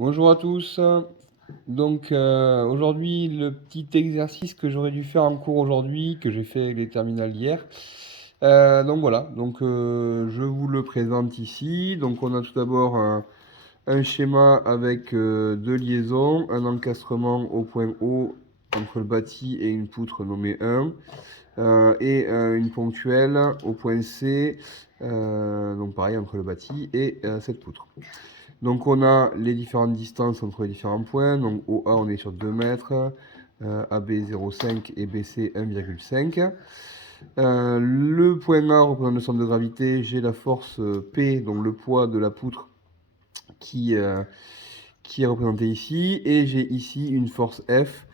Bonjour à tous. Donc aujourd'hui, le petit exercice que j'aurais dû faire en cours aujourd'hui, que j'ai fait avec les terminales hier. Donc voilà, je vous le présente ici. Donc on a tout d'abord un schéma avec deux liaisons, un encastrement au point O entre le bâti et une poutre nommée 1, et une ponctuelle au point C, donc pareil entre le bâti et cette poutre. Donc on a les différentes distances entre les différents points. Donc OA on est sur 2 mètres, AB 0,5 et BC 1,5. Le point A représente le centre de gravité. J'ai la force P, donc le poids de la poutre qui, euh, qui est représenté ici. Et j'ai ici une force F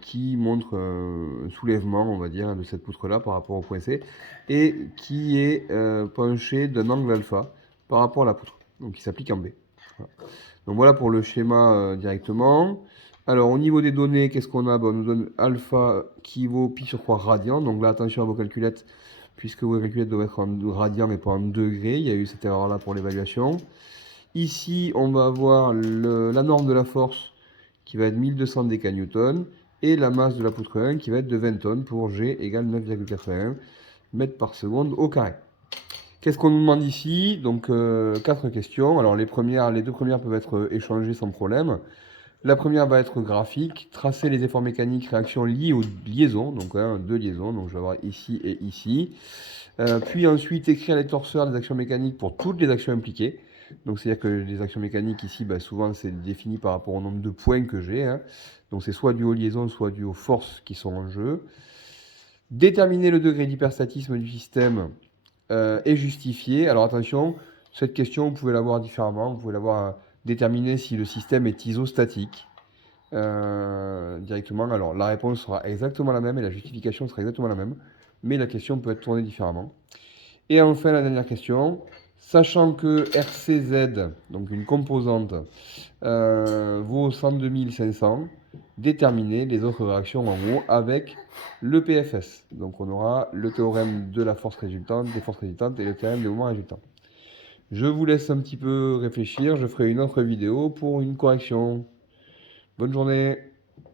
qui montre un soulèvement, on va dire, de cette poutre-là par rapport au point C, et qui est penché d'un angle alpha par rapport à la poutre, donc qui s'applique en B. Voilà. Donc voilà pour le schéma directement. Alors au niveau des données, qu'est-ce qu'on a? On nous donne alpha qui vaut pi sur 3 radians. Donc là, attention à vos calculettes, puisque vos calculettes doivent être en radians et pas en degrés. Il y a eu cette erreur-là pour l'évaluation. Ici, on va avoir la norme de la force qui va être 1200 décanewtons et la masse de la poutre 1 qui va être de 20 tonnes pour G égale 9,81 mètres par seconde au carré. Qu'est-ce qu'on nous demande ici? Donc 4 questions. Alors les deux premières peuvent être échangées sans problème. La première va être graphique, tracer les efforts mécaniques, réactions liées aux liaisons, donc deux liaisons, donc je vais avoir ici et ici. Puis ensuite écrire les torseurs des actions mécaniques pour toutes les actions impliquées. Donc c'est-à-dire que les actions mécaniques ici, souvent c'est défini par rapport au nombre de points que j'ai, hein. Donc c'est soit dû aux liaisons, soit dû aux forces qui sont en jeu. Déterminer le degré d'hyperstatisme du système est justifié. Alors attention, cette question, vous pouvez l'avoir différemment. Vous pouvez l'avoir déterminer si le système est isostatique directement. Alors la réponse sera exactement la même et la justification sera exactement la même, mais la question peut être tournée différemment. Et enfin, la dernière question. Sachant que RCZ, donc une composante, vaut 102 500, déterminer les autres réactions en haut avec le PFS. Donc on aura le théorème de la force résultante, des forces résultantes et le théorème des moments résultants. Je vous laisse un petit peu réfléchir, je ferai une autre vidéo pour une correction. Bonne journée!